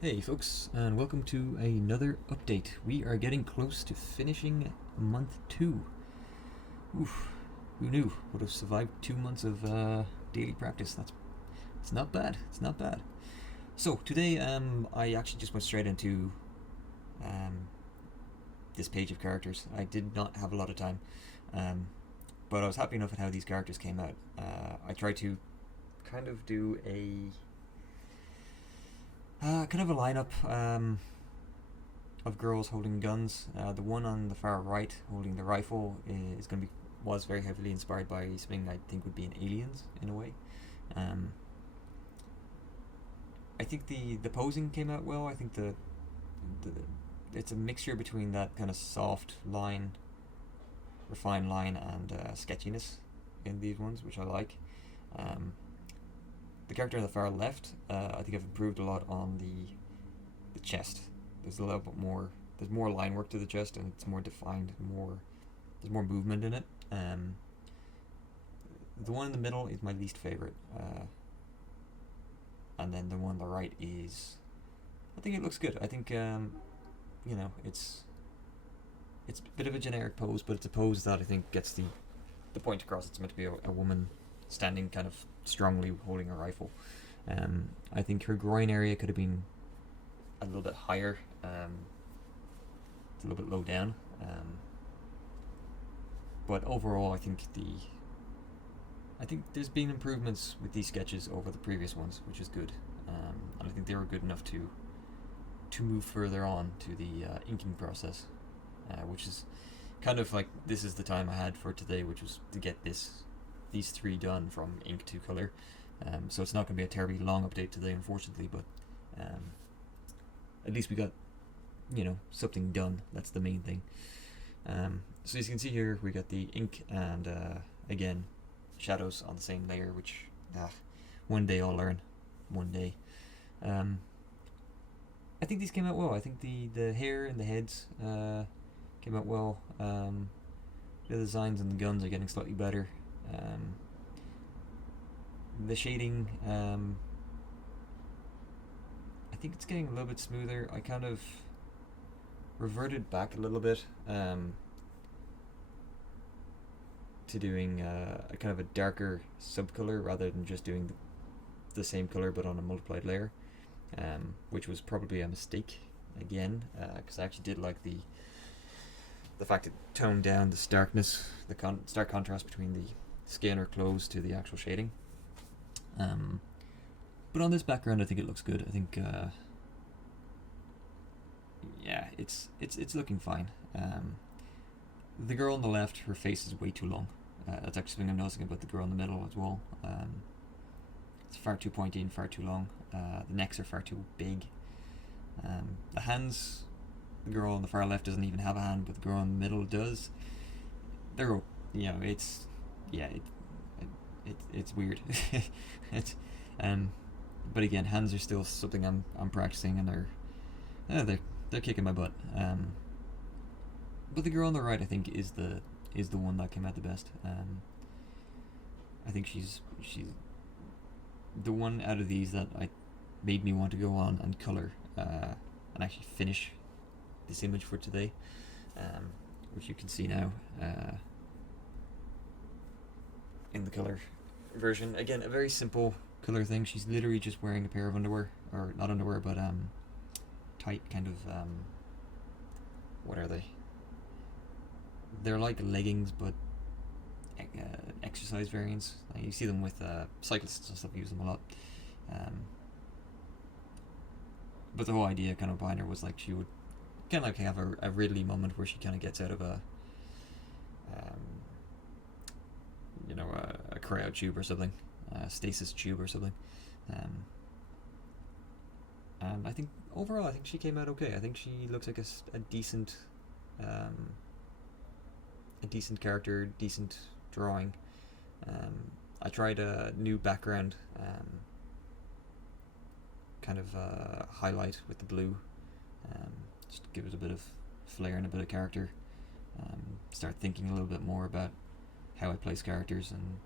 Hey folks, and welcome to another update. We are getting close to finishing month 2. Oof, who knew? Would have survived 2 months of daily practice. It's not bad. It's not bad. So today, I actually just went straight into um, this page of characters. I did not have a lot of time, um, but I was happy enough at how these characters came out. I tried to kind of do a kind of a lineup. Of girls holding guns. The one on the far right holding the rifle is going to be was very heavily inspired by something I think would be in Aliens in a way. Um, I think the posing came out well. I think the it's a mixture between that kind of soft line, refined line, and sketchiness in these ones, which I like. Um, the character on the far left, I think I've improved a lot on the chest. There's a little bit more. There's more line work to the chest, and it's more defined. There's more movement in it. The one in the middle is my least favorite, and then the one on the right is. I think it looks good. I think it's a bit of a generic pose, but it's a pose that I think gets the point across. It's meant to be a woman standing kind of strongly holding a rifle. I think her groin area could have been a little bit higher. It's a little bit low down. But overall, I think there's been improvements with these sketches over the previous ones, which is good. And I think they were good enough to move further on to the inking process, which is kind of like this is the time I had for today, which was to get these three done from ink to color. So it's not going to be a terribly long update today, unfortunately, but at least we got something done. That's the main thing. So as you can see here, we got the ink and again shadows on the same layer, which one day I'll learn. One day. I think these came out well. I think the hair and the heads came out well. The designs and the guns are getting slightly better. The shading, I think it's getting a little bit smoother. I kind of reverted back a little bit to doing a kind of a darker subcolor rather than just doing the same color but on a multiplied layer, which was probably a mistake again, because I actually did like the fact it toned down the starkness, the stark contrast between the skin or clothes to the actual shading. But on this background, I think it looks good. I think, yeah, it's looking fine. The girl on the left, her face is way too long. That's actually something I'm noticing about the girl in the middle as well. It's far too pointy and far too long. The necks are far too big. The hands, the girl on the far left doesn't even have a hand, but the girl in the middle does. They're, it's, yeah, it's weird. it's, but again, hands are still something I'm practicing, and they're kicking my butt. But the girl on the right, I think, is the one that came out the best. I think she's the one out of these that made me want to go on and color and actually finish this image for today, which you can see now in the color version. Again, a very simple color thing. She's literally just wearing a pair of underwear, or not underwear, but tight kind of what are they? They're like leggings, but exercise variants. You see them with cyclists and stuff. Use them a lot. But the whole idea kind of behind her was like she would kind of like have a Ridley moment where she kind of gets out of a cryo tube or something, stasis tube or something. And I think overall, I think she came out okay. I think she looks like a decent character, decent drawing. I tried a new background kind of highlight with the blue, just to give it a bit of flair and a bit of character. Start thinking a little bit more about how I place characters and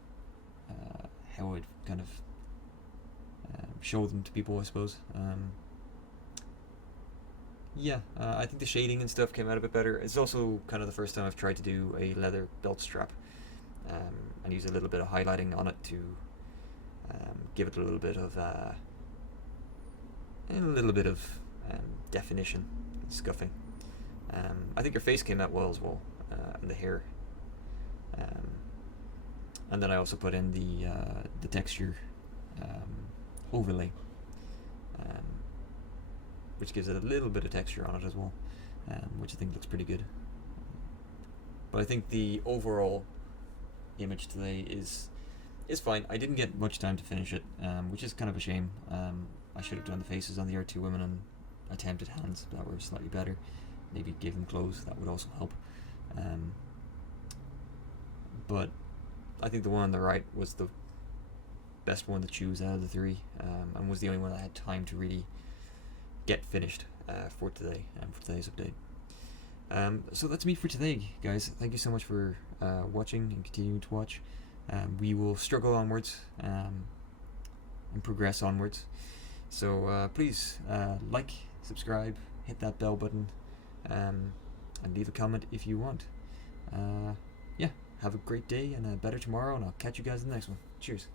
how I'd kind of show them to people, I suppose. Yeah, I think the shading and stuff came out a bit better. It's also kind of the first time I've tried to do a leather belt strap, and use a little bit of highlighting on it to give it a little bit of definition, scuffing. I think your face came out well as well, and the hair. Um, and then I also put in the texture overlay, um, which gives it a little bit of texture on it as well, which I think looks pretty good. But I think the overall image today is fine. I didn't get much time to finish it, which is kind of a shame. I should have done the faces on the other two women and attempted hands that were slightly better. Maybe give them clothes, that would also help. But I think the one on the right was the best one to choose out of the three, and was the only one I had time to really get finished for today and for today's update. So that's me for today, guys. Thank you so much for watching and continuing to watch. We will struggle onwards and progress onwards. So please like, subscribe, hit that bell button, and leave a comment if you want. Yeah, have a great day and a better tomorrow, and I'll catch you guys in the next one. Cheers.